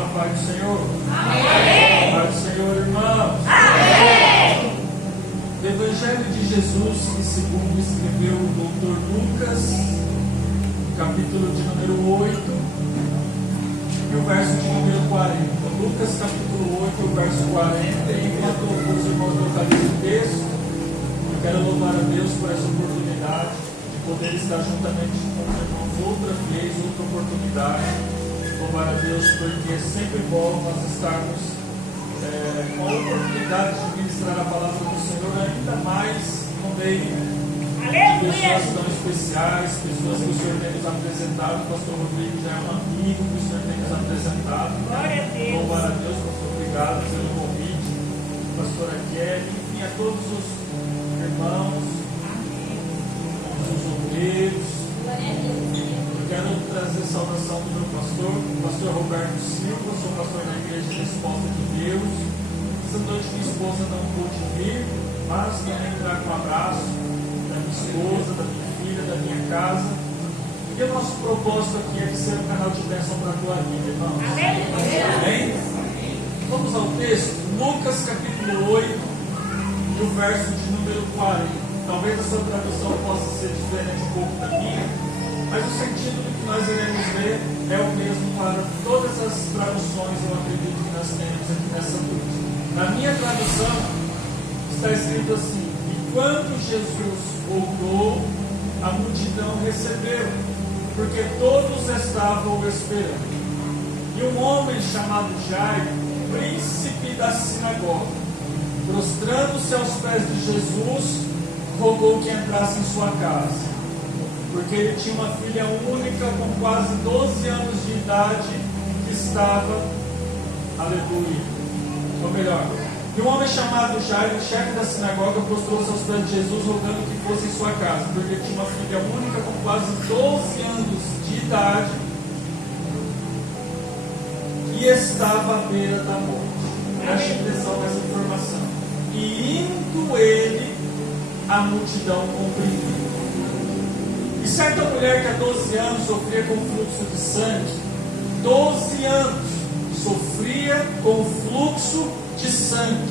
com a paz do Senhor? Amém. Paz do Senhor, irmãos. Amém. O Evangelho de Jesus, que segundo escreveu o doutor Lucas, capítulo de número 8, e o verso de número 40. Lucas, capítulo 8, o verso 40. E enquanto os irmãos localizam o texto, eu quero louvar a Deus por essa oportunidade de poder estar juntamente com os irmãos outra vez, outra oportunidade. Louvar a Deus porque é sempre bom nós estarmos com a oportunidade de ministrar a palavra do Senhor, ainda mais no meio de pessoas tão especiais, pessoas que o Senhor tem nos apresentado. O pastor Rodrigo já é um amigo que o Senhor tem nos apresentado. Glória a Deus. Louvar a Deus, pastor, obrigado pelo convite. Pastora Kelly, enfim, a todos os irmãos, os obreiros. Eu quero trazer saudação do meu pastor, o pastor Roberto Silva. Sou pastor na igreja da Esposa de Deus. Essa noite minha esposa não pôde vir, mas também trago um abraço da minha esposa, da minha filha, da minha casa. E o nosso propósito aqui é de ser um canal de bênção para a tua vida, irmãos. Amém? Vamos ao texto, Lucas capítulo 8, e o verso de número 40. Talvez a sua tradução possa ser diferente um pouco da minha, mas o sentido do que nós iremos ver é o mesmo para todas as traduções, eu acredito que nós temos aqui nessa noite. Na minha tradução está escrito assim: e quando Jesus voltou, a multidão recebeu, porque todos estavam esperando. E um homem chamado Jairo, príncipe da sinagoga, prostrando-se aos pés de Jesus, rogou que entrasse em sua casa, porque ele tinha uma filha única com quase 12 anos de idade que estava, aleluia, ou melhor, e um homem chamado Jairo, chefe da sinagoga, prostrou-se aos pés de Jesus, rogando que fosse em sua casa, porque ele tinha uma filha única com quase 12 anos de idade e estava à beira da morte. Preste atenção nessa informação. E indo ele, a multidão comprimia. E certa mulher que há 12 anos sofria com fluxo de sangue, 12 anos sofria com fluxo de sangue,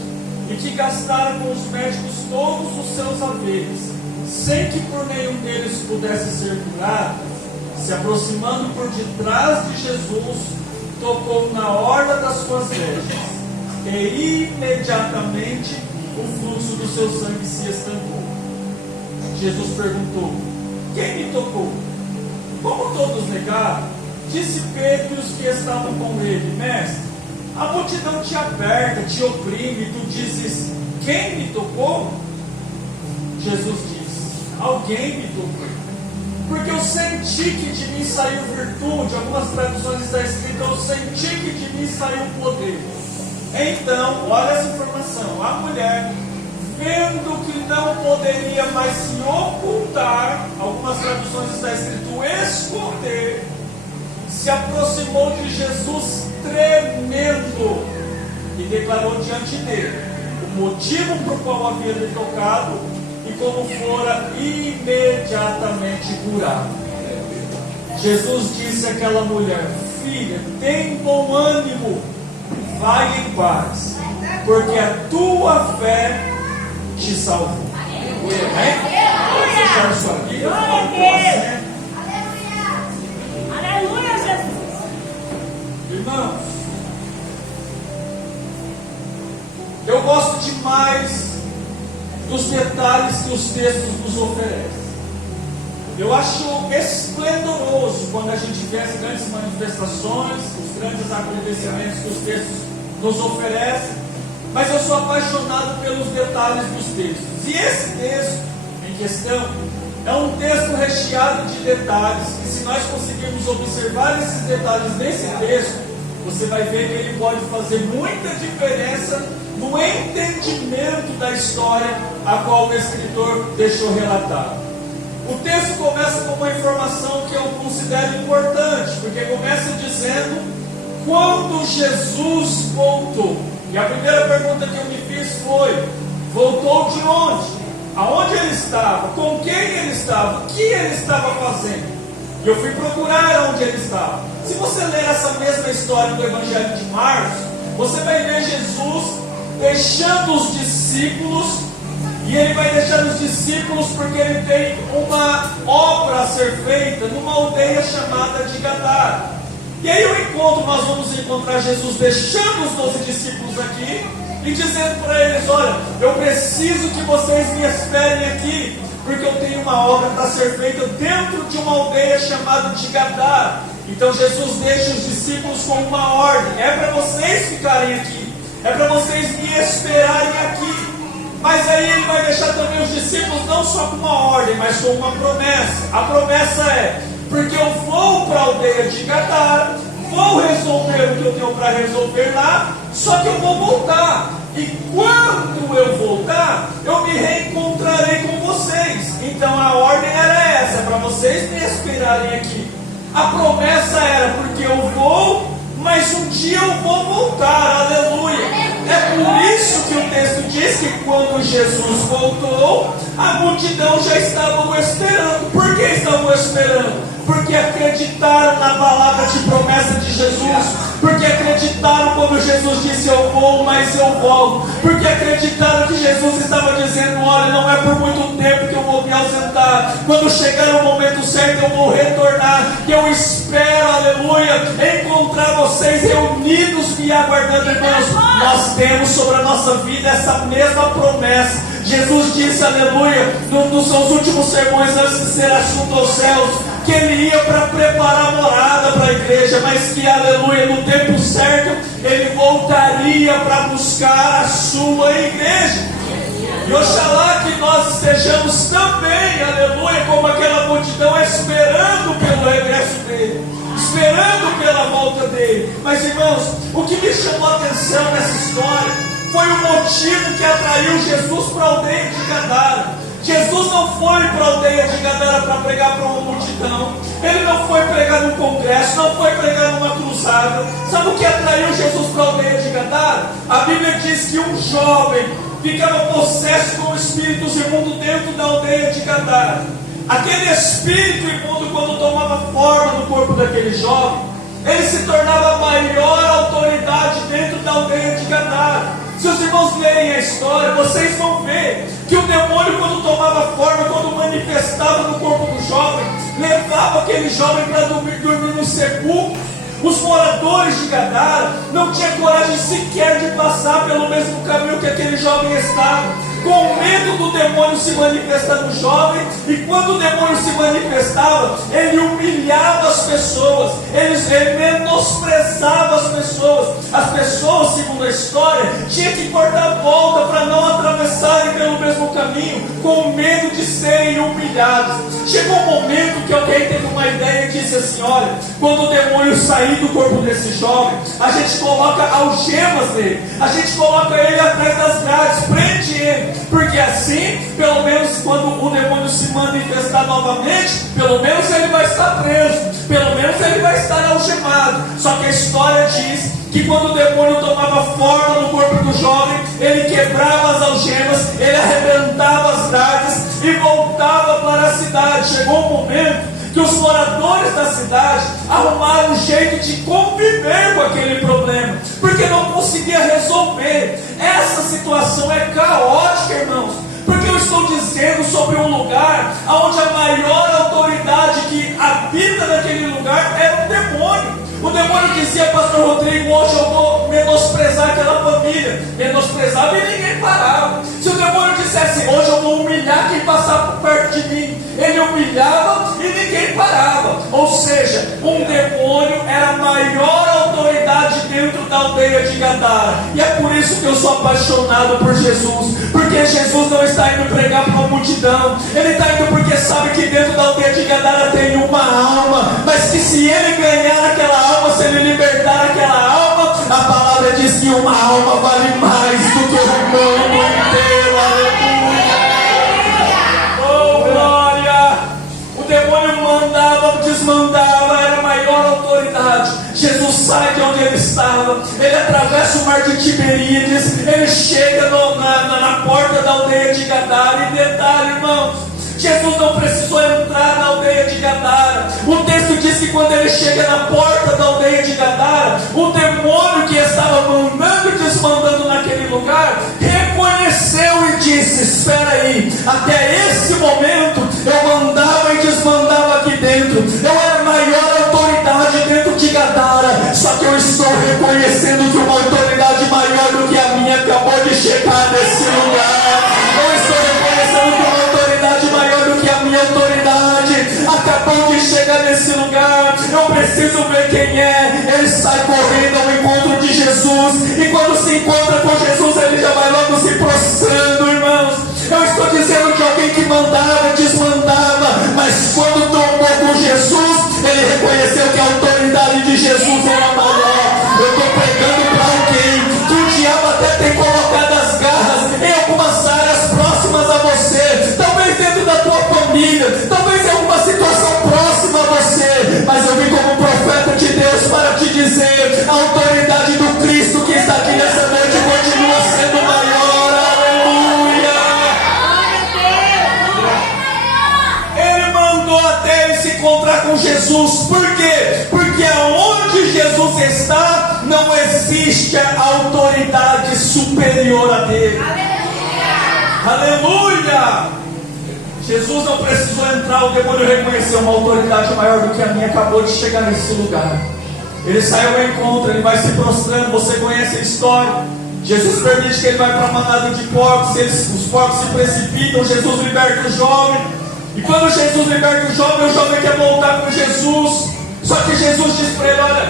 e que gastara com os médicos todos os seus haveres, sem que por nenhum deles pudesse ser curado, se aproximando por detrás de Jesus, tocou na orla das suas vestes, e imediatamente o fluxo do seu sangue se estancou. Jesus perguntou: quem me tocou? Como todos negaram, disse Pedro e os que estavam com ele: mestre, a multidão te aperta, te oprime, e tu dizes: quem me tocou? Jesus disse: alguém me tocou, porque eu senti que de mim saiu virtude. Algumas traduções está escrito: eu senti que de mim saiu poder. Então, olha essa informação: a mulher, vendo que não poderia mais se ocultar, algumas traduções está escrito esconder, se aproximou de Jesus tremendo e declarou diante dele o motivo por qual havia lhe tocado e como fora imediatamente curado. Jesus disse àquela mulher: filha, tem bom ânimo, vai em paz, porque a tua fé te salvou. Amém? Vamos fechar sua Bíblia. Aleluia, Jesus. Irmãos, eu gosto demais dos detalhes que os textos nos oferecem. Eu acho esplendoroso quando a gente vê as grandes manifestações, os grandes acontecimentos que os textos nos oferecem, mas eu sou apaixonado pelos detalhes dos textos. E esse texto em questão é um texto recheado de detalhes, que se nós conseguirmos observar esses detalhes nesse texto, você vai ver que ele pode fazer muita diferença no entendimento da história a qual o escritor deixou relatado. O texto começa com uma informação que eu considero importante, porque começa dizendo: quando Jesus voltou. E a primeira pergunta que eu me fiz foi: voltou de onde? Aonde ele estava? Com quem ele estava? O que ele estava fazendo? E eu fui procurar onde ele estava. Se você ler essa mesma mesma história do Evangelho de Marcos, você vai ver Jesus deixando os discípulos, e ele vai deixar os discípulos porque ele tem uma obra a ser feita numa aldeia chamada de Gadara. E aí nós vamos encontrar Jesus deixando os 12 discípulos aqui e dizendo para eles: olha, eu preciso que vocês me esperem aqui, porque eu tenho uma obra para ser feita dentro de uma aldeia chamada de Gadara. Então Jesus deixa os discípulos com uma ordem: é para vocês ficarem aqui, é para vocês me esperarem aqui. Mas aí ele vai deixar também os discípulos não só com uma ordem, mas com uma promessa. A promessa é: porque eu vou para a aldeia de Gadara, vou resolver o que eu tenho para resolver lá, só que eu vou voltar. E quando eu voltar, eu me reencontrarei com vocês. Então a ordem era essa: para vocês me esperarem aqui. A promessa era: porque eu vou, mas um dia eu vou voltar. Aleluia. É por isso que o texto diz que quando Jesus voltou, a multidão já estava o esperando. Por que estavam esperando? Porque acreditaram na palavra de promessa de Jesus. Porque acreditaram quando Jesus disse: eu vou, mas eu volto. Porque acreditaram que Jesus estava dizendo: olha, não é por muito tempo que eu vou me ausentar. Quando chegar o momento certo eu vou retornar. Que eu espero, aleluia, encontrar vocês reunidos me aguardando. Irmãos, nós temos sobre a nossa vida essa mesma promessa. Jesus disse, aleluia, num dos seus últimos sermões antes de ser assunto aos céus, que ele ia para preparar morada para a igreja, mas que, aleluia, no tempo certo ele voltaria para buscar a sua igreja. E oxalá que nós estejamos também, aleluia, como aquela multidão, esperando pelo regresso dele, esperando pela volta dele. Mas, irmãos, o que me chamou a atenção nessa história foi o motivo que atraiu Jesus para a aldeia de Gadara. Jesus não foi para a aldeia de Gadara para pregar para uma multidão. Ele não foi pregar num congresso, não foi pregar numa cruzada. Sabe o que atraiu Jesus para a aldeia de Gadara? A Bíblia diz que um jovem ficava possesso com espíritos imundos dentro da aldeia de Gadara. Aquele espírito imundo, quando tomava forma no corpo daquele jovem, ele se tornava a maior autoridade dentro da aldeia de Gadara. Se os irmãos lerem a história, vocês vão ver que o demônio, quando tomava forma, quando manifestava no corpo do jovem, levava aquele jovem para dormir nos sepulcros. Os moradores de Gadara não tinham coragem sequer de passar pelo mesmo caminho que aquele jovem estava, com medo do demônio se manifestar no jovem. E quando o demônio se manifestava, ele humilhava as pessoas, ele menosprezava as pessoas. As pessoas, segundo a história, tinham que cortar a volta para não atravessarem pelo mesmo caminho, com medo de serem humilhados. Chegou um momento que alguém teve uma ideia e disse assim: olha, quando o demônio sair do corpo desse jovem, a gente coloca algemas nele, a gente coloca ele atrás das grades, prende ele, porque assim, pelo menos quando o demônio se manifestar novamente, pelo menos ele vai estar preso, pelo menos ele vai estar algemado. Só que a história diz que quando o demônio tomava forma no corpo do jovem, ele quebrava as algemas, ele arrebentava as grades e voltava para a cidade. Chegou um momento que os moradores da cidade arrumaram um jeito de conviver com aquele problema, porque não conseguia resolver. Essa situação é caótica, irmãos, porque eu estou dizendo sobre um lugar onde a maior autoridade que habita naquele lugar é o demônio. O demônio dizia: pastor Rodrigo, hoje eu vou menosprezar aquela família. Menosprezava e ninguém parava. Se o demônio dissesse: hoje eu vou humilhar quem passar por perto de mim, ele humilhava e ninguém parava. Ou seja, um demônio era a maior autoridade dentro da aldeia de Gadara. E é por isso que eu sou apaixonado por Jesus, porque Jesus não está indo pregar para uma multidão, ele está indo porque sabe que dentro da aldeia de Gadara tem uma alma, mas que se ele ganhar aquela alma, se ele libertar aquela alma, a palavra diz que uma alma vale mais do que o mundo inteiro. Aleluia! Oh, glória! O demônio mandava, desmandava, era a maior autoridade. Jesus sai de onde ele estava, ele atravessa o mar de Tiberíades, ele chega na porta da aldeia de Gadara. E detalhe, irmãos, Jesus não precisou entrar na aldeia de Gadara. O texto diz que quando ele chega na porta da aldeia de Gadara, o demônio que estava mandando e desmandando naquele lugar reconheceu e disse: espera aí, até esse momento eu mandava e desmandava aqui dentro, eu era a maior autoridade dentro de Gadara, só que eu estou reconhecendo que uma autoridade maior do que a minha acabou de chegar nesse lugar. Eu estou reconhecendo que uma autoridade maior do que a minha autoridade acabou de chegar nesse lugar. Eu preciso ver quem é. Ele sai correndo ao encontro de Jesus, e quando se encontra com Jesus, ele já vai logo se prostrando, irmãos. Eu estou dizendo que alguém que mandava, desmandava, mas quando tomou com Jesus, ele reconheceu que a autoridade de Jesus era maior. Eu estou pregando para alguém que o diabo até tem colocado as garras em algumas áreas próximas a você, talvez dentro da tua família, talvez em alguma situação próxima a você, mas eu vim como profeta de Deus para te dizer: a autoridade do Cristo que está aqui nessa noite continua sendo maior. Até ele se encontrar com Jesus. Por quê? Porque aonde Jesus está, não existe a autoridade superior a dele. Aleluia! Jesus não precisou entrar, o demônio reconheceu: uma autoridade maior do que a minha acabou de chegar nesse lugar. Ele saiu ao encontro, ele vai se prostrando. Você conhece a história. Jesus permite que ele vai para a manada de porcos, os porcos se precipitam, Jesus liberta o jovem. E quando Jesus liberta o jovem quer voltar com Jesus. Só que Jesus diz para ele: olha,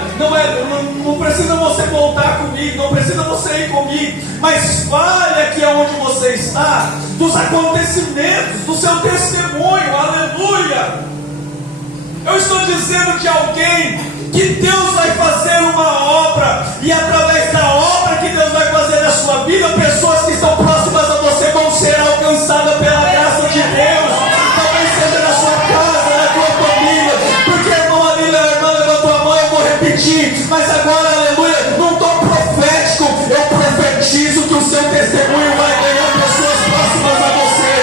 não precisa você voltar comigo, não precisa você ir comigo, mas fale aqui aonde você está, dos acontecimentos, do seu testemunho. Aleluia! Eu estou dizendo que alguém, que Deus vai fazer uma obra, e através da obra que Deus vai fazer na sua vida, pessoas que estão próximas a você vão ser alcançadas pela graça de Deus. Seja na sua casa, na tua família, porque irmão ali, a irmã levantou a mão, eu vou repetir, mas agora, aleluia, não estou profético, eu profetizo que o seu testemunho vai ganhar pessoas próximas a você.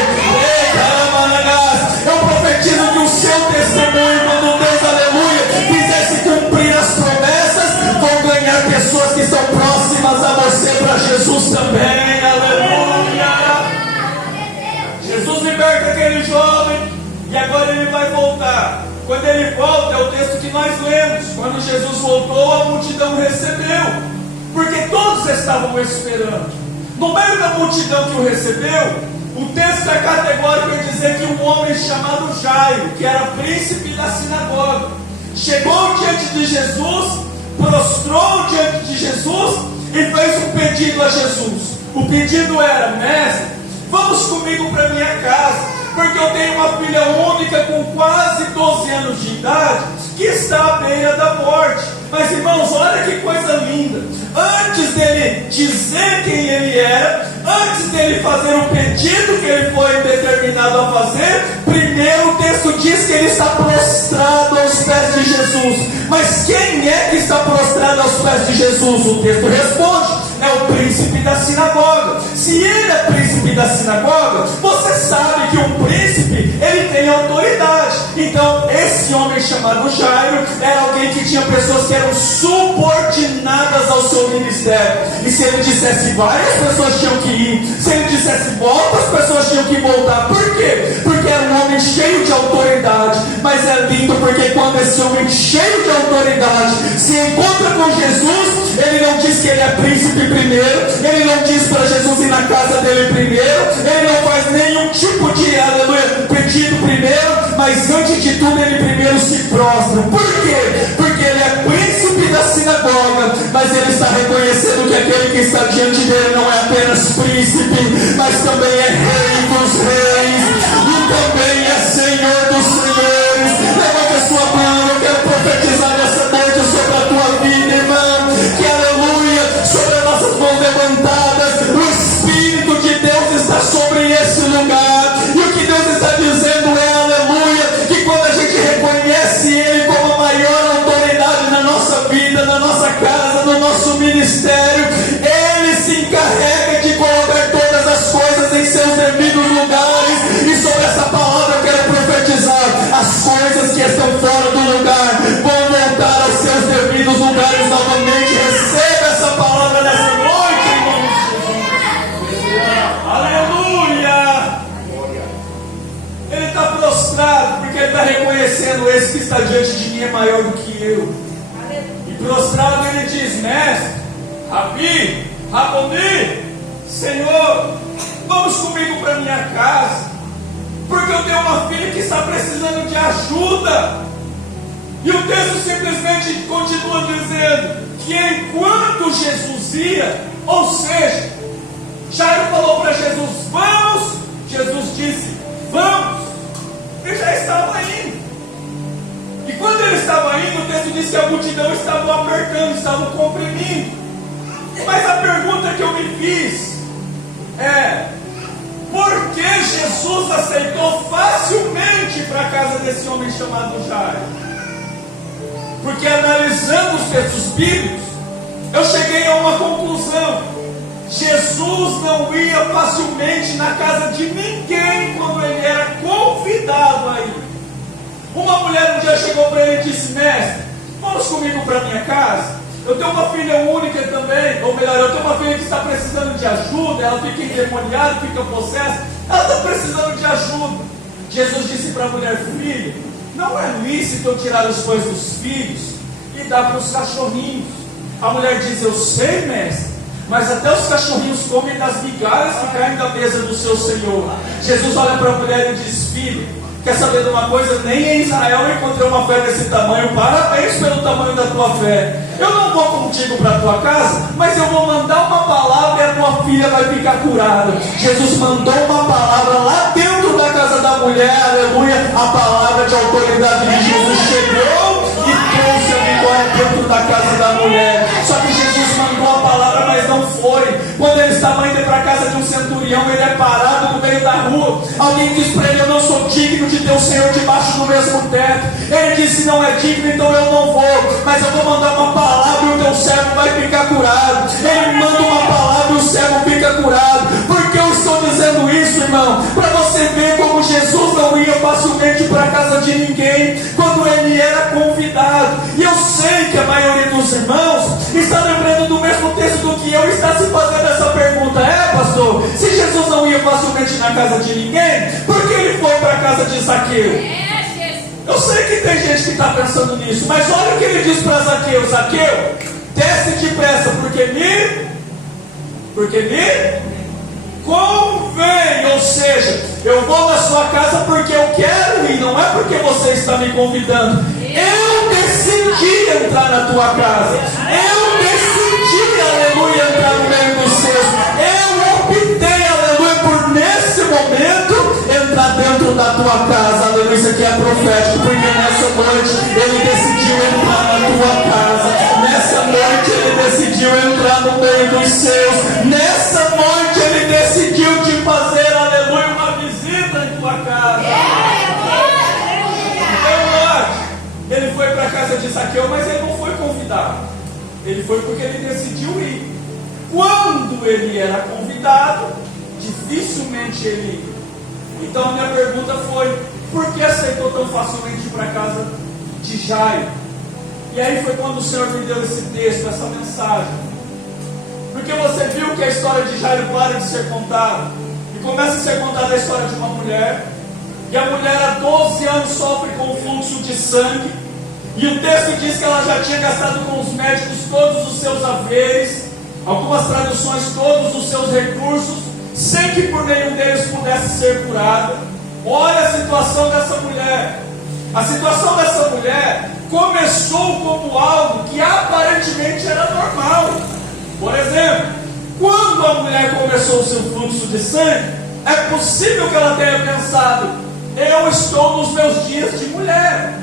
Ei, caramba, eu profetizo que o seu testemunho, quando Deus, aleluia, fizer se cumprir as promessas, vão ganhar pessoas que estão próximas a você para Jesus também. Aleluia! Jesus liberta aquele jovem. E agora ele vai voltar. Quando ele volta, é o texto que nós lemos. Quando Jesus voltou, a multidão recebeu, porque todos estavam esperando. No meio da multidão que o recebeu, o texto é categórico em dizer que um homem chamado Jairo, que era príncipe da sinagoga, chegou diante de Jesus, prostrou diante de Jesus e fez um pedido a Jesus. O pedido era: mestre, vamos comigo para minha casa, porque eu tenho uma filha única com quase 12 anos de idade, que está à beira da morte. Mas irmãos, olha que coisa linda. Antes dele dizer quem ele era, antes dele fazer o pedido que ele foi determinado a fazer, primeiro o texto diz que ele está prostrado aos pés de Jesus. Mas quem é que está prostrado aos pés de Jesus? O texto responde: é o príncipe da sinagoga. Se ele é príncipe da sinagoga, você sabe que um príncipe, ele tem autoridade. Então esse homem chamado Jairo era alguém que tinha pessoas que eram subordinadas ao seu ministério. E se ele dissesse vai, as pessoas tinham que ir. Se ele dissesse volta, as pessoas tinham que voltar. Por quê? Porque era um homem cheio de autoridade. Mas é lindo porque quando esse homem cheio de autoridade se encontra com Jesus, ele não diz que ele é príncipe primeiro, ele não diz para Jesus ir na casa dele primeiro, ele não faz nenhum tipo de, aleluia, pedido primeiro, mas antes de tudo ele primeiro se prostra. Por quê? Porque ele é príncipe da sinagoga, mas ele está reconhecendo que aquele que está diante dele não é apenas príncipe, mas também é rei dos reis e também é senhor dos senhores. Levante a sua mão, eu quero profetizar nessa noite sobre a tua vida, irmão, que aleluia, sobre as nossas mãos levantadas, o Espírito de Deus está sobre esse lugar, e o que Deus está dizendo é, aleluia, que quando a gente reconhece Ele como a maior autoridade na nossa vida, na nossa casa, no nosso ministério, Ele se encarrega de colocar todas as coisas em seus devidos lugares. E sobre essa palavra mente. Receba essa palavra nessa noite, em nome de Jesus. Aleluia! Ele está prostrado porque ele está reconhecendo: esse que está diante de mim é maior do que eu. E prostrado ele diz: mestre, Rabi, Raboni, Senhor, vamos comigo para minha casa, porque eu tenho uma filha que está precisando de ajuda. E o texto simplesmente continua dizendo que enquanto Jesus ia, ou seja, Jairo falou para Jesus: vamos. Jesus disse: vamos. Ele já estava indo. E quando ele estava indo, o texto diz que a multidão estava apertando, estava comprimindo. Mas a pergunta que eu me fiz é: por que Jesus aceitou facilmente para a casa desse homem chamado Jairo? Porque analisando os textos bíblicos, eu cheguei a uma conclusão: Jesus não ia facilmente na casa de ninguém quando ele era convidado a ir. Uma mulher um dia chegou para ele e disse: mestre, vamos comigo para minha casa? Eu tenho uma filha única também, ou melhor, eu tenho uma filha que está precisando de ajuda, ela fica endemoniada, fica possessa, ela está precisando de ajuda. Jesus disse para a mulher: filha, não é lícito eu tirar os pães dos filhos e dar para os cachorrinhos. A mulher diz: eu sei, mestre, mas até os cachorrinhos comem das migalhas que caem da mesa do seu Senhor. Jesus olha para a mulher e diz: filho, quer saber de uma coisa? Nem em Israel eu encontrei uma fé desse tamanho. Parabéns pelo tamanho da tua fé. Eu não vou contigo para a tua casa, mas eu vou mandar uma palavra e a tua filha vai ficar curada. Jesus mandou uma palavra lá dentro da casa da mulher, aleluia. A palavra de autoridade de Jesus chegou e trouxe a vitória dentro da casa da mulher. Só que Jesus mandou a palavra, mas não foi. Quando ele estava indo para a casa de um centurião, ele é parado no meio da rua. Alguém diz para ele: eu não sou digno de ter o Senhor debaixo do mesmo teto. Ele disse: não é digno, então eu não vou, mas eu vou mandar uma palavra e o teu servo vai ficar curado. Ele manda uma palavra e o servo fica curado. Por que eu estou dizendo isso, irmão? Para você ver como Jesus não ia facilmente para a casa de ninguém quando ele era convidado. E eu sei que a maioria dos irmãos está lembrando do mesmo texto do que eu, está se fazendo essa pergunta: é, pastor, se Jesus não ia facilmente na casa de ninguém, por que ele foi para a casa de Zaqueu? Eu sei que tem gente que está pensando nisso, mas olha o que ele diz para Zaqueu: Zaqueu, desce depressa, porque me convém. Ou seja, eu vou na sua casa porque eu quero ir, não é porque você está me convidando. Eu decidi entrar na tua casa. Eu decidi, aleluia, entrar no meio dos seus. Eu optei, aleluia, por nesse momento entrar dentro da tua casa. Aleluia, isso aqui é profético, porque nessa noite ele decidiu entrar na tua casa. Nessa noite ele decidiu entrar no meio dos seus. Nessa noite ele decidiu te fazer, aleluia, uma visita em tua casa. Ele foi para a casa de Zaqueu, mas ele não foi convidado. Ele foi porque ele decidiu ir. Quando ele era convidado, dificilmente ele ia. Então a minha pergunta foi: por que aceitou tão facilmente ir para a casa de Jairo? E aí foi quando o Senhor me deu esse texto, essa mensagem. Porque você viu que a história de Jairo para de ser contada e começa a ser contada a história de uma mulher. E a mulher há 12 anos sofre com o fluxo de sangue. E o texto diz que ela já tinha gastado com os médicos todos os seus haveres, algumas traduções, todos os seus recursos, sem que por nenhum deles pudesse ser curada. Olha a situação dessa mulher. A situação dessa mulher começou como algo que aparentemente era normal. Por exemplo, quando a mulher começou o seu fluxo de sangue, é possível que ela tenha pensado: eu estou nos meus dias de mulher,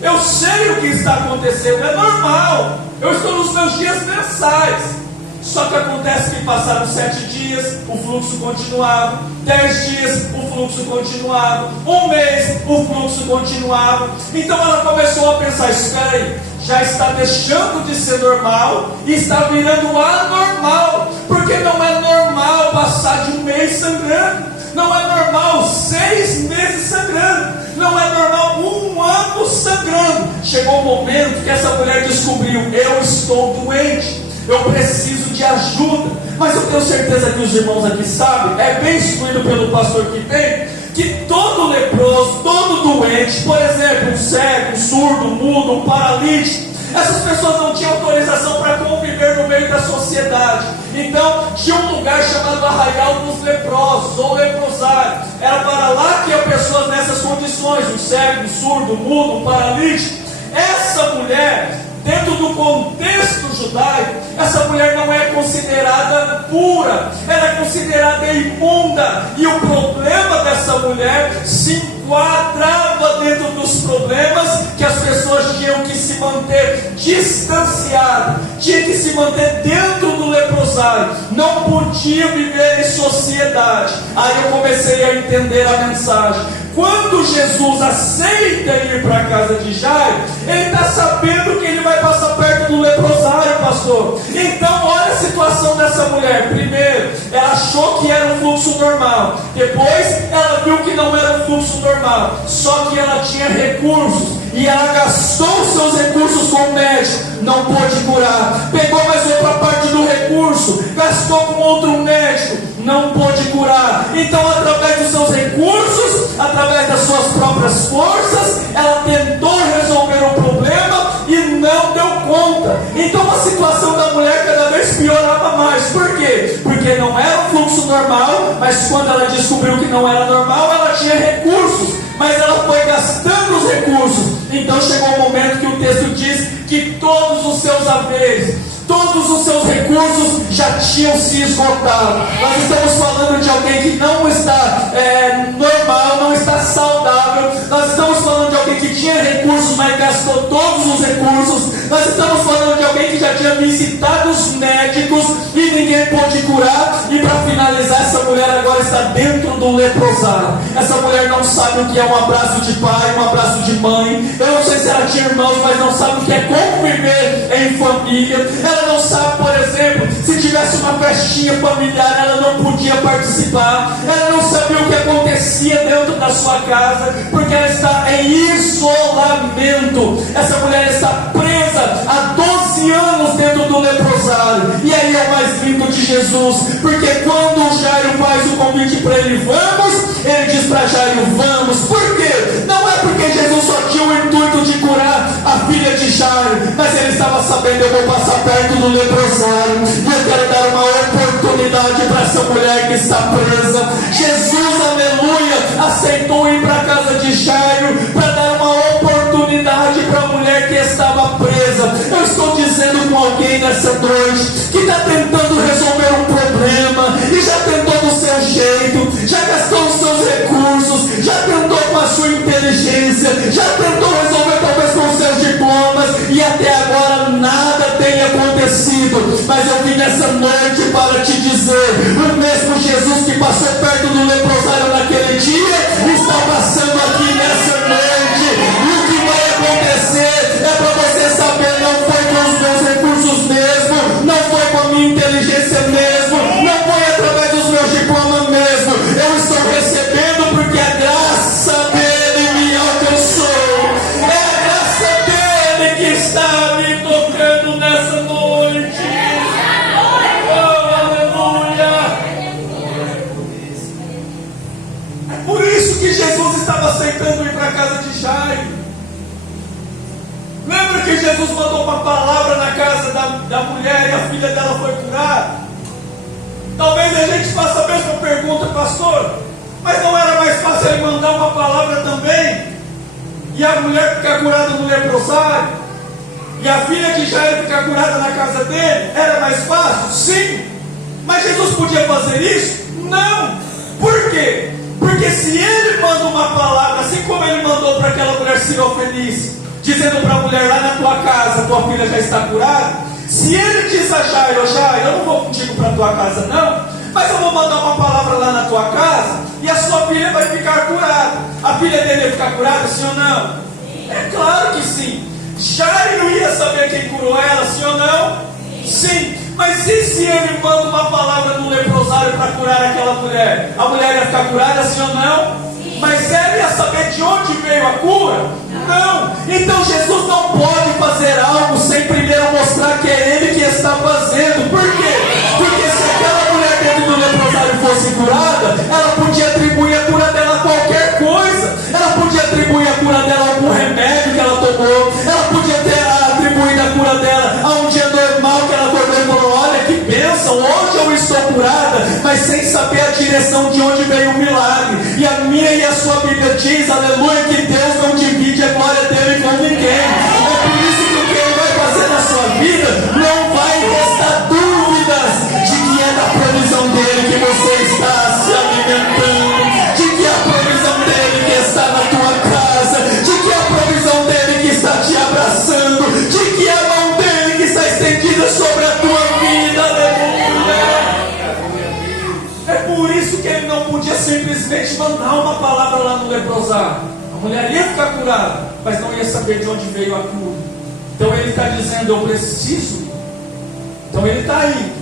eu sei o que está acontecendo, é normal, eu estou nos meus dias mensais. Só que acontece que passaram 7 dias, o fluxo continuava, 10 dias, o fluxo continuava, 1 mês, o fluxo continuava. Então ela começou a pensar: espera aí, já está deixando de ser normal e está virando anormal, porque não é normal passar de 1 mês sangrando. Não é normal 6 meses sangrando. Não é normal 1 ano sangrando. Chegou o momento que essa mulher descobriu: eu estou doente, eu preciso de ajuda. Mas eu tenho certeza que os irmãos aqui sabem, é bem instruído pelo pastor que tem, que todo leproso, todo doente, por exemplo, um cego, um surdo, um mudo, um paralítico, essas pessoas não tinham autorização para conviver no meio da sociedade. Então tinha um lugar chamado Arraial dos Leprosos, ou leprosário. Era para lá que iam pessoas nessas condições: um cego, um surdo, um mudo, um paralítico. Essa mulher, dentro do contexto judaico, essa mulher não é considerada pura, ela é considerada imunda. E o problema dessa mulher se enquadrava dentro dos problemas que as pessoas tinham que se manter distanciadas, tinha que se manter dentro do leprosário, não podia viver em sociedade. Aí eu comecei a entender a mensagem. Quando Jesus aceita ir para a casa de Jairo, ele está sabendo que ele vai passar perto do leprosário, pastor. Então olha a situação dessa mulher. Primeiro, ela achou que era um fluxo normal. Depois, ela viu que não era um fluxo normal, só que ela tinha recursos, e ela gastou os seus recursos com o médico, não pôde curar. Pegou mais outra parte do recurso, gastou com outro médico, não pôde curar. Então, através dos seus recursos, através das suas próprias forças, ela tentou resolver o problema e não deu conta. Então a situação da mulher cada vez piorava mais. Por quê? Porque não era um fluxo normal, mas quando ela descobriu que não era normal, ela tinha recursos, mas ela foi gastando os recursos. Então chegou um momento que o texto diz que todos os seus haveres, todos os seus recursos já tinham se esgotado. Nós estamos falando de alguém que não está normal, não está saudável. Nós estamos falando de alguém que tinha recursos, mas gastou todos os recursos. Nós estamos falando de alguém que já tinha visitado os médicos e ninguém pôde curar. E para finalizar, essa mulher agora está dentro do leprosário. Essa mulher não sabe o que é um abraço de pai, um abraço de mãe. Eu não sei se ela tinha irmãos, mas não sabe o que é conviver em família. Ela não sabe, por exemplo, se tivesse uma festinha familiar, ela não podia participar. Ela não sabia o que acontecia dentro da sua casa, porque ela está em isolamento. Essa mulher está presa há 12 anos dentro do leprosário. E aí é o mais lindo de Jesus, porque quando o Jairo faz o convite para ele: vamos, ele diz para Jairo: vamos. Por quê? Não é porque Jesus só tinha o intuito de curar a filha de Jairo, mas ele estava sabendo: eu vou passar perto do leprosário, e eu quero dar uma oportunidade para essa mulher que está presa. Jesus, aleluia, aceitou ir para a casa de Jairo para dar uma oportunidade para a mulher que estava presa. Eu estou dizendo com alguém nessa noite que está tentando resolver um problema e já tentou do seu jeito, já gastou os seus recursos, já tentou com a sua inteligência, já tentou resolver talvez com os seus diplomas, e até agora nada tem acontecido. Mas eu vim nessa noite para te dizer: o mesmo Jesus que passou perto do leprosário naquele dia está passando aqui nessa noite. E o que vai acontecer é para você saber: não foi com os meus recursos mesmo, não foi com a minha inteligência mesmo, não foi através dos meus diplomas mesmo. Eu estou recebendo porque a graça dele me alcançou. É a graça dele que está me tocando nessa noite. Oh, aleluia! É por isso que Jesus estava aceitando ir para a casa de Jairo. Lembra que Jesus mandou uma palavra na casa da mulher e a filha dela foi curada? Talvez a gente faça a mesma pergunta: pastor, mas não era mais fácil ele mandar uma palavra também e a mulher ficar curada no leprosário e a filha de Jairo ficar curada na casa dele? Era mais fácil? Sim. Mas Jesus podia fazer isso? Não. Por quê? Porque se ele manda uma palavra, assim como ele mandou para aquela mulher sirofenícia, dizendo para a mulher: lá na tua casa tua filha já está curada. Se ele diz a Jairo: Jairo, eu não vou contigo para a tua casa não, mas eu vou mandar uma palavra lá na tua casa e a sua filha vai ficar curada. A filha dele ia ficar curada, sim ou não? É claro que sim. Jairo ia saber quem curou ela, sim ou não? Sim. Mas e se ele manda uma palavra no leprosário para curar aquela mulher, a mulher ia ficar curada, sim ou não? Sim. Mas ela ia saber de onde veio a cura? Não. Então Jesus não pode fazer algo sem primeiro mostrar que é Ele que está fazendo. Por quê? Porque se aquela mulher dentro do leprosário fosse curada, ela podia atribuir a cura dela a qualquer coisa. Ela podia atribuir a cura dela a algum remédio que ela tomou. Ela podia ter atribuído a cura dela a um dia normal que ela acordou e falou: olha que bênção, hoje eu estou curada, mas sem saber a direção de onde veio o milagre. E a minha e a sua Bíblia diz, aleluia, que Deus não divide a glória dele com ninguém. É por isso que o que Ele vai fazer na sua vida não vai restar dúvidas de que é da provisão dele que você está se alimentando, de que é a provisão dele que está na tua casa, de que é a provisão dele que está te abraçando, de que é a mão dele que está estendida sobre a tua vida, aleluia. É por isso que ele não podia simplesmente mandar uma palavra lá no leprosário. A mulher ia ficar curada, mas não ia saber de onde veio a cura. Então ele está dizendo: eu preciso ir. Então ele está indo.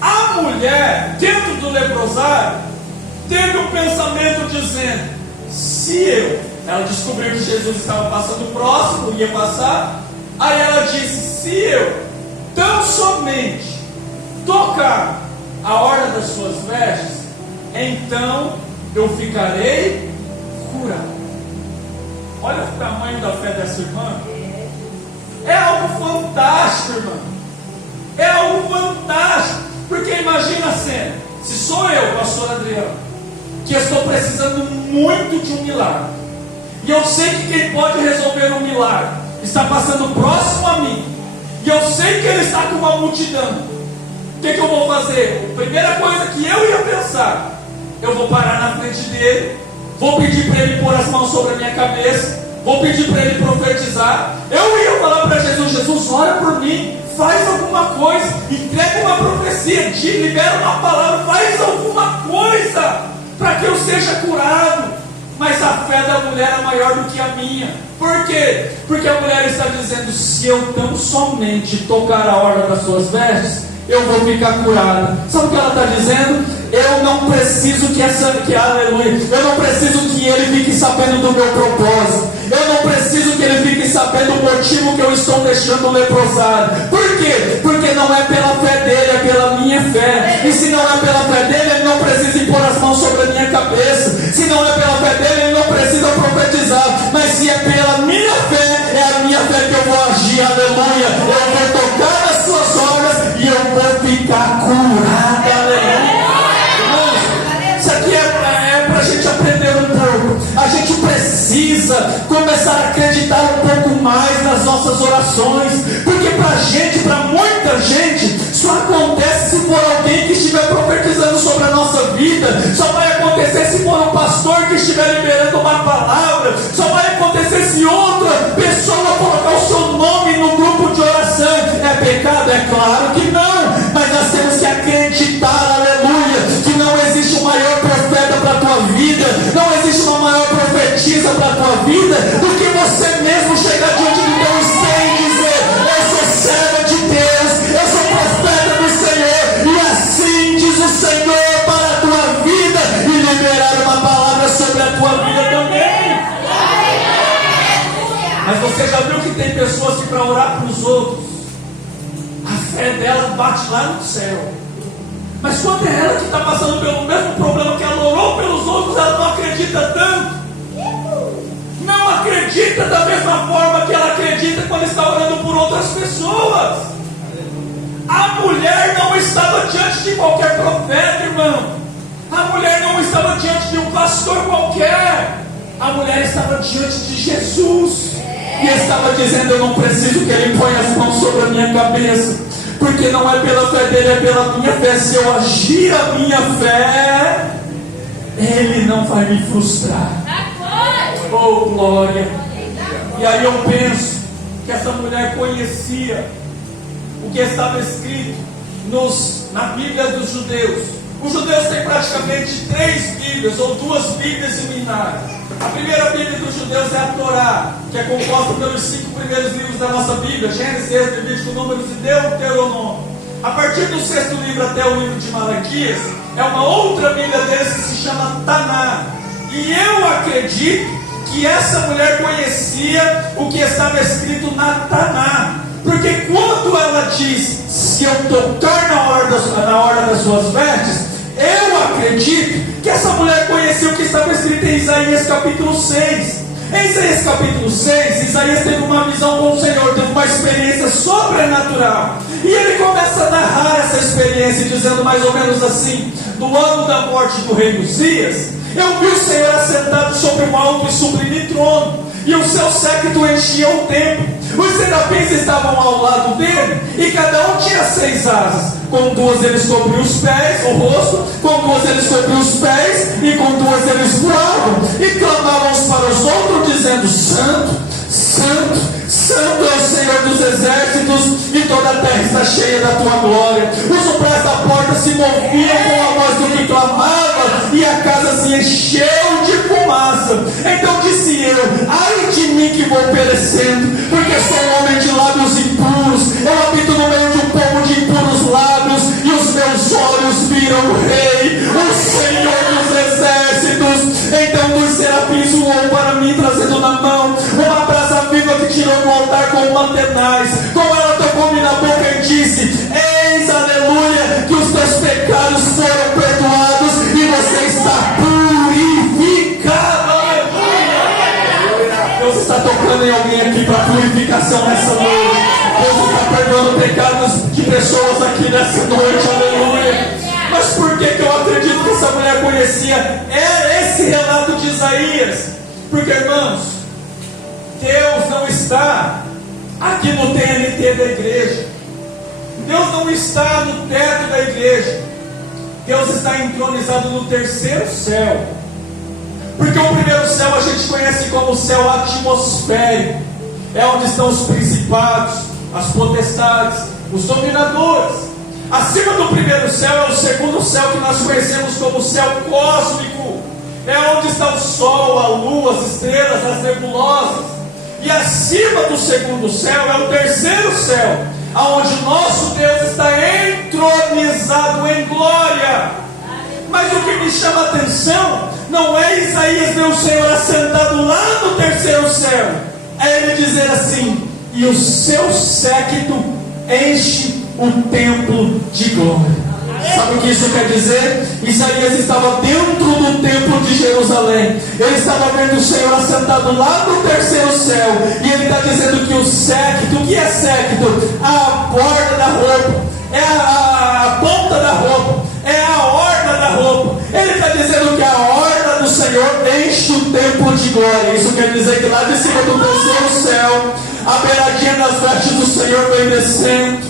A mulher, dentro do leprosário, teve um pensamento dizendo: se ela descobriu que Jesus estava passando próximo, ia passar. Aí ela disse: se eu tão somente tocar a orla das suas vestes, então eu ficarei curado. Olha o tamanho da fé dessa irmã. É algo fantástico, irmão. É algo fantástico. Porque imagina a cena: se sou eu, pastor Adriano, que estou precisando muito de um milagre, e eu sei que quem pode resolver um milagre está passando próximo a mim, e eu sei que ele está com uma multidão, o que eu vou fazer? A primeira coisa que eu ia pensar: eu vou parar na frente dele, vou pedir para ele pôr as mãos sobre a minha cabeça, vou pedir para ele profetizar. Eu ia falar para Jesus: Jesus, ora por mim, faz alguma coisa, entrega uma profecia, te libera uma palavra, faz alguma coisa para que eu seja curado. Mas a fé da mulher é maior do que a minha. Por quê? Porque a mulher está dizendo: se eu tão somente tocar a orla das suas vestes, eu vou ficar curada. Sabe o que ela está dizendo? Eu não preciso aleluia, eu não preciso que ele fique sabendo do meu propósito. Eu não preciso que ele fique sabendo o motivo que eu estou deixando o leprosário. Por quê? Porque não é pela fé dele, é pela minha fé. E se não é pela fé dele, ele não precisa impor as mãos sobre a minha cabeça. Se não é pela fé dele, ele não precisa profetizar. Mas se é pela minha fé, é a minha fé que eu vou agir, aleluia. Eu vou tocar nas suas obras e eu vou ficar curada, aleluia. Isso aqui é para a gente aprender um pouco. A gente precisa começar a acreditar um pouco mais nas nossas orações. Porque para muita gente, só acontece se for alguém que estiver profetizando sobre a nossa vida. Só vai acontecer se for um pastor que estiver liberando uma palavra. Só vai acontecer se outra pessoa colocar o seu nome no grupo de oração. É pecado? É claro que não. Mas nós temos que acreditar, aleluia, que não existe um maior profeta para a tua vida, não existe uma maior profetisa para a tua vida, do que você mesmo chegar diante de Deus sem dizer: eu sou serva de Deus, eu sou profeta do Senhor, e assim diz o Senhor para a tua vida, e liberar uma palavra sobre a tua vida também. Mas você já viu que tem pessoas que, para orar para os outros, a fé dela bate lá no céu, mas quando é ela que está passando pelo mesmo problema que ela orou pelos outros, ela não acredita tanto. Não acredita da mesma forma que ela acredita quando está orando por outras pessoas. A mulher não estava diante de qualquer profeta, irmão. A mulher não estava diante de um pastor qualquer. A mulher estava diante de Jesus. E estava dizendo: eu não preciso que ele ponha as mãos sobre a minha cabeça, porque não é pela fé dele, é pela minha fé. Se eu agir a minha fé, ele não vai me frustrar. Oh, glória! E aí eu penso que essa mulher conhecia o que estava escrito na Bíblia dos judeus. Os judeus têm praticamente 3 Bíblias, ou 2 Bíblias similares. A primeira Bíblia dos judeus é a Torá, que é composta pelos 5 primeiros livros da nossa Bíblia: Gênesis, Êxodo, Levítico, Números e Deuteronômio. a partir do 6º livro até o livro de Malaquias, é uma outra Bíblia deles que se chama Taná. E eu acredito que essa mulher conhecia o que estava escrito na Taná. Porque quando ela diz, se eu tocar na hora das suas vestes, eu acredito que essa mulher conhecia o que estava escrito em Isaías capítulo 6. Em Isaías capítulo 6, Isaías teve uma visão com o Senhor, teve uma experiência sobrenatural. E ele começa a narrar essa experiência, dizendo mais ou menos assim: no ano da morte do rei Uzias, eu vi o Senhor assentado sobre um alto e sublime trono, e o seu séquito enchia o templo. Os serafins estavam ao lado dele, e cada um tinha 6 asas. Com 2 eles cobriam os pés, o rosto, com 2 eles cobriam os pés, e com 2 eles voavam, e clamavam uns para os outros, dizendo: Santo, Santo, Santo é o Senhor dos exércitos, e toda a terra está cheia da tua glória. Os umbrais da porta se moviam com a voz do que clamava, e a casa se encheu de fumaça. Então disse eu: ai de mim que vou perecendo, porque sou um homem de lábios impuros, eu habito no meio de um povo de impuros lábios, e os meus olhos viram o Rei, o Senhor dos exércitos. Então dos serafins voou para mim, trazendo na mão uma brasa viva que tirou do altar com mantenais. Como ela tocou-me na boca e disse: eis, aleluia, que os teus pecados foram perdoados e você está purificado. Aleluia! Deus está tocando em alguém aqui para purificação nessa noite. Deus está perdoando pecados de pessoas aqui nessa noite. Aleluia! Mas por que eu acredito que essa mulher conhecia esse relato de Isaías? Porque, irmãos, Deus não está aqui no TNT da igreja. Deus não está no teto da igreja. Deus está entronizado no 3º céu. Porque o 1º céu a gente conhece como o céu atmosférico. É onde estão os principados, as potestades, os dominadores. Acima do 1º céu é o 2º céu, que nós conhecemos como o céu cósmico. É onde está o sol, a lua, as estrelas, as nebulosas. E acima do 2º céu é o 3º céu, aonde nosso Deus está entronizado em glória. Mas o que me chama a atenção não é Isaías ver o Senhor assentado lá no 3º céu, é ele dizer assim: e o seu séquito enche o templo de glória. Sabe o que isso quer dizer? Isaías estava dentro do templo de Jerusalém. Ele estava vendo o Senhor assentado lá no 3º céu. E ele está dizendo que o séquito, o que é séquito? A borda da roupa, é a ponta da roupa, é a orla da roupa. Ele está dizendo que a orla do Senhor enche o templo de glória. Isso quer dizer que lá de cima do 3º céu, a beiradinha das vestes do Senhor vem descendo.